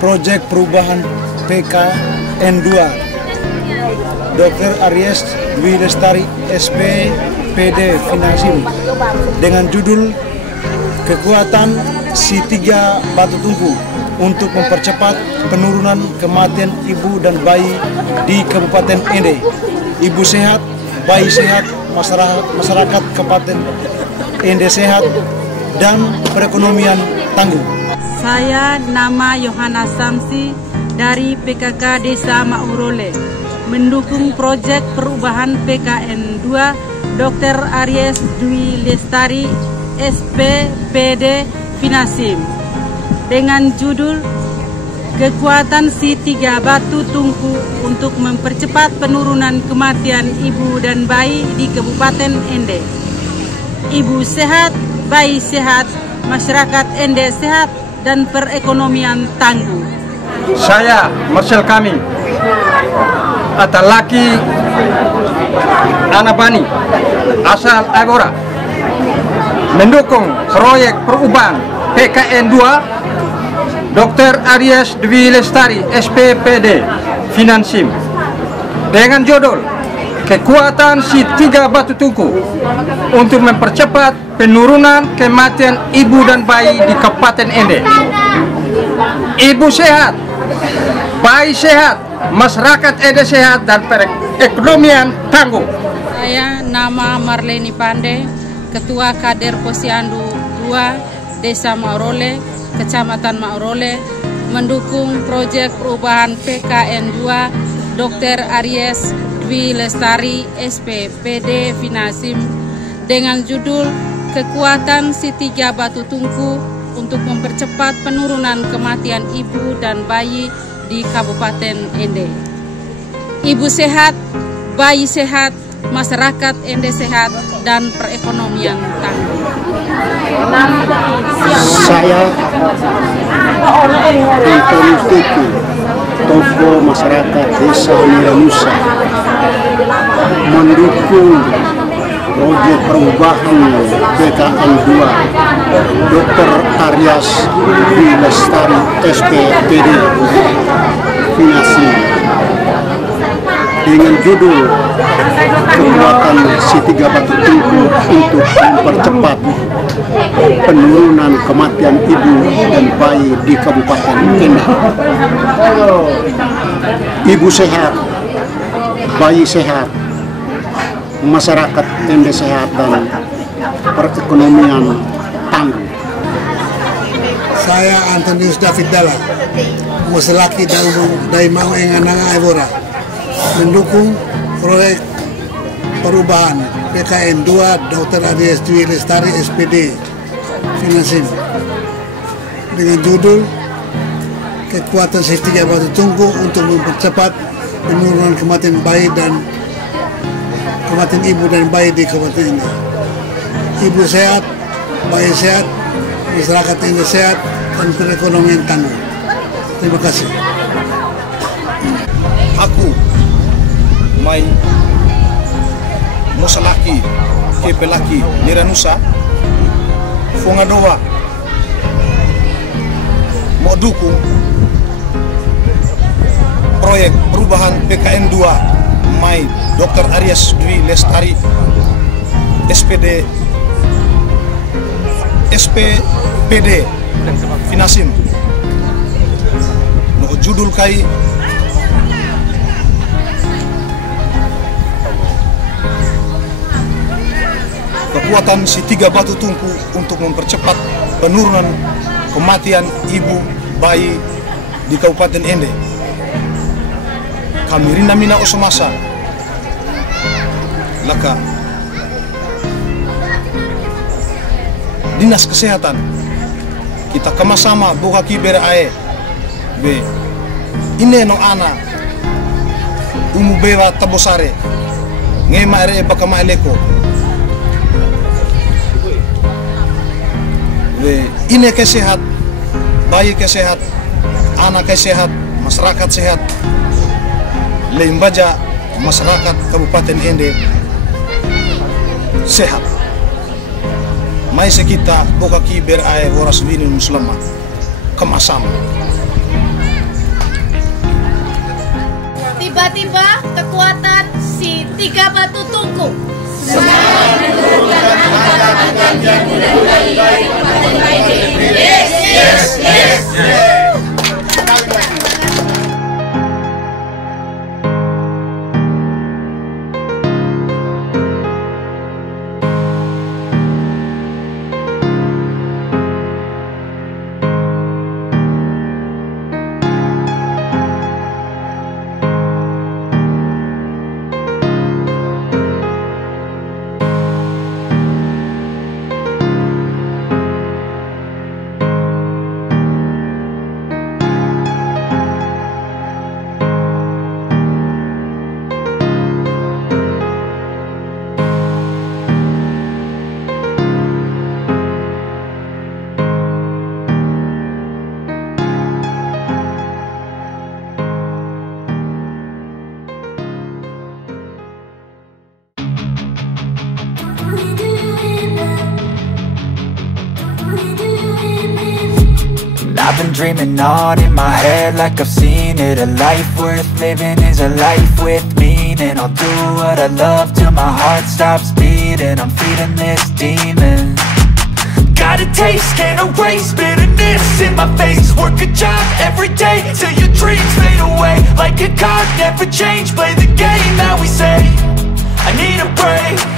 proyek perubahan PKN 2 Dr. Aryas Dwi Lestari SP PD Finasim dengan judul kekuatan si 3 batu tungku untuk mempercepat penurunan kematian ibu dan bayi di Kabupaten Ende. Ibu sehat, bayi sehat, masyarakat Kabupaten Ende sehat, dan perekonomian tangguh. Saya nama Yohana Samsi dari PKK Desa Maorole, mendukung proyek perubahan PKN 2 Dr. Aryas Dwi Lestari SPPD Finasim dengan judul kekuatan si 3 batu tungku untuk mempercepat penurunan kematian ibu dan bayi di Kabupaten Ende. Ibu sehat, bayi sehat, masyarakat Ende sehat, dan perekonomian tangguh. Saya Marcel Kami, atau laki Anabani asal Agora, mendukung proyek perubahan PKN 2 Dr. Aryas Dwi Lestari SPPD Finasim dengan judul kekuatan si 3 batu tungku untuk mempercepat penurunan kematian ibu dan bayi di Kabupaten Ende. Ibu sehat, bayi sehat, masyarakat Ende sehat, dan perekonomian tangguh. Saya nama Marleni Pande, Ketua Kader Posyandu 2 Desa Maorole, Kecamatan Maorole, mendukung proyek perubahan PKN 2 Dr. Aryas Dwi Lestari SPPD Finasim dengan judul kekuatan si 3 batu tungku untuk mempercepat penurunan kematian ibu dan bayi di Kabupaten Ende. Ibu sehat, bayi sehat, masyarakat Ende sehat, dan perekonomian tangguh. Saya Antoni Tuku, tokoh masyarakat Desa Niranusa, mendukung proyek perubahan PKN 2 Dr. Aryas Dwi Lestari SPPD Finasim dengan judul kekuatan si 3 batu tungku untuk mempercepat penurunan kematian ibu dan bayi di Kabupaten Ende. Ibu sehat, bayi sehat, masyarakat Ende sehat, dan perekonomian tangguh. Saya Antonius David Dalla, muselaki dari Mau Engananga Evora, mendukung proyek perubahan PKN 2 Dr. Aryas Dwi Lestari SPD Finasim dengan judul kekuatan si 3 batu tungku untuk mempercepat penurunan kematian bayi dan kematian ibu dan bayi di Kabupaten Ende. Ibu sehat, bayi sehat, masyarakat Ende sehat, dan perekonomian tangguh. Terima kasih. Aku Mai Mosalaki Kepelaki Niranusa Fongadoa mau dukung proyek perubahan PKN 2 Mai Dr. Aryas Dwi Lestari SPPD Finasim no judul kai kekuatan si 3 batu tungku untuk mempercepat penurunan kematian ibu bayi di Kabupaten Ende. Kami rinda mina osomasa laka Dinas Kesehatan kita sama-sama buka kibera ae be ine no ana umu bewa tabosare ngema ere bakama eleko be ine kesehat, bayi kesehat, anak kesehat, masyarakat sehat, lembaga masyarakat Kabupaten Ende sehat. Mai sekita boka kiber ae horas wini muslima kemasam. Tiba-tiba kekuatan si 3 batu tungku I've been dreaming on in my head like I've seen it. A life worth living is a life with meaning. I'll do what I love till my heart stops beating. I'm feeding this demon. Got a taste, can't erase bitterness in my face. Work a job every day till your dreams fade away. Like a card, never change, play the game that we say. I need a break.